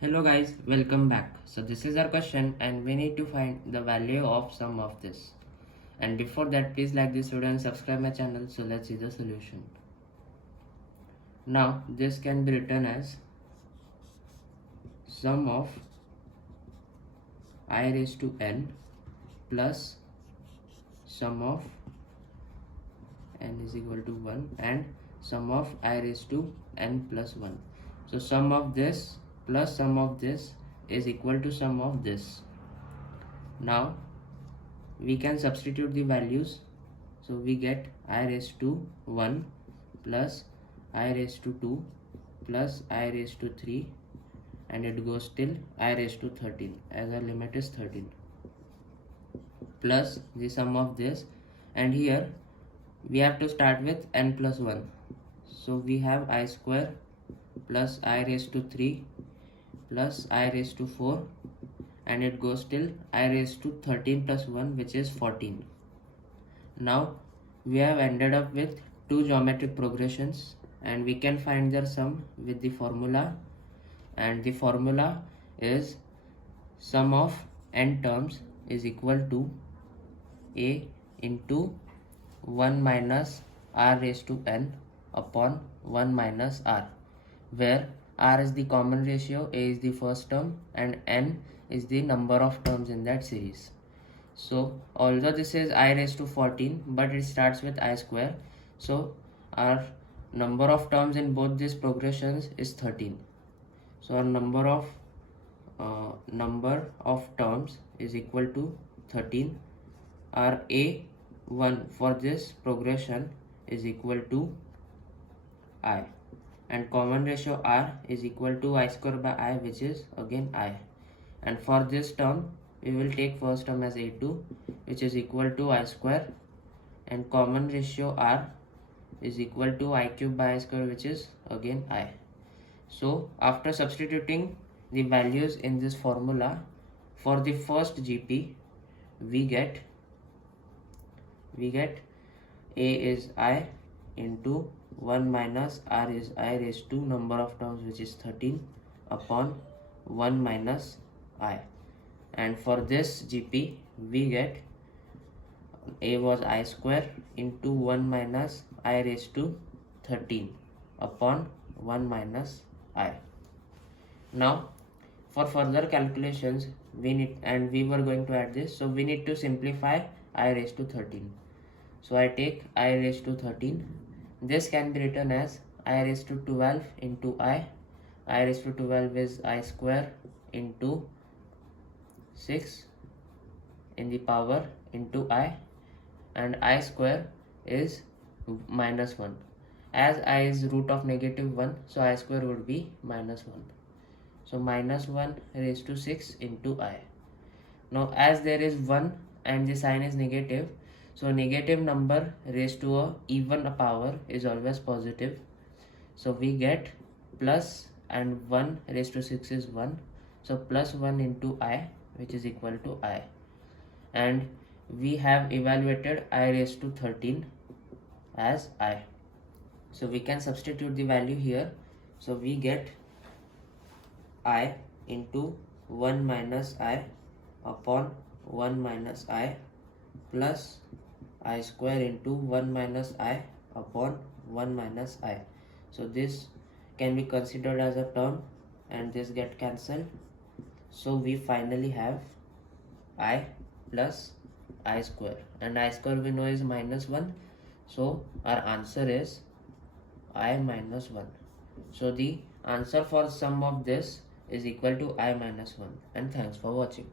Hello guys, welcome back. So this is our question and we need to find the value of sum of this. And before that, please like this video and subscribe my channel. So let's see the solution. Now this can be written as sum of I raised to n plus sum of n is equal to 1 and sum of I raised to n plus 1. So sum of this plus sum of this is equal to sum of this. Now we can substitute the values, so we get I raised to 1 plus I raised to 2 plus I raised to 3 and it goes till I raised to 13 as our limit is 13 plus the sum of this, and here we have to start with n plus 1, so we have I square plus I raised to 3 plus I raised to 4 and it goes till I raised to 13 plus 1, which is 14. Now we have ended up with two geometric progressions and we can find their sum with the formula, and the formula is sum of n terms is equal to a into 1 minus r raised to n upon 1 minus r, where r is the common ratio, a is the first term and n is the number of terms in that series. So although this is I raised to 14, but it starts with I square, so our number of terms in both these progressions is 13. So our number of terms is equal to 13. Our a1 for this progression is equal to I, and common ratio r is equal to I square by I, which is again I. And for this term we will take first term as a2, which is equal to I square, and common ratio r is equal to I cube by I square, which is again I. So after substituting the values in this formula, for the first GP we get a is I into 1 minus r is I raised to number of terms, which is 13 upon 1 minus I. And for this GP we get a was I square into 1 minus I raised to 13 upon 1 minus I. Now for further calculations we were going to add this, so we need to simplify I raised to 13. So I take I raised to 13. This can be written as I raised to 12 into I raised to 12 is I square into 6 in the power into I, and I square is minus 1. As I is root of negative 1, so I square would be minus 1. So minus 1 raised to 6 into I. Now as there is 1 and the sign is negative, so negative number raised to a even power is always positive. So we get plus, and 1 raised to 6 is 1. So plus 1 into I, which is equal to I. And we have evaluated I raised to 13 as I. So we can substitute the value here. So we get I into 1 minus I upon 1 minus I plus I square into 1 minus I upon 1 minus I. So this can be considered as a term and this get cancelled. So we finally have I plus I square, and I square we know is minus 1. So our answer is I minus 1. So the answer for sum of this is equal to I minus 1. And thanks for watching.